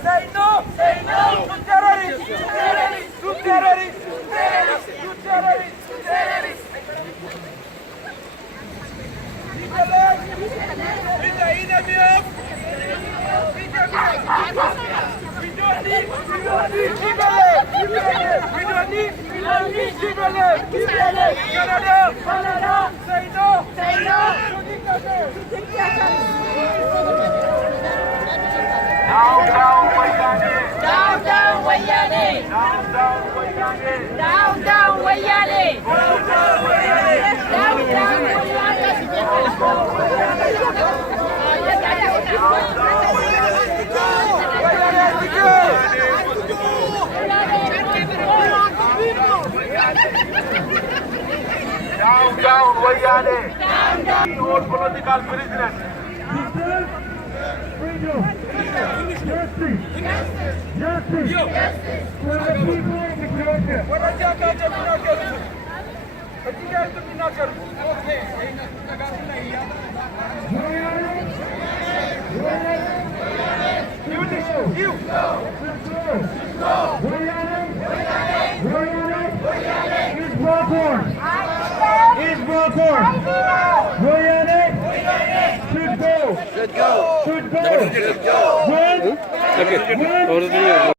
Say no to terrorists. To terrorists. To terrorists. To terrorists. With the enemy of. We don't need Canada. Say no. Down, Wayane. Down, Wayane. Down, Wayane. Down, Wayane. The old political prisoner. Freedom, justice for the people of Ethiopia. Should go. When?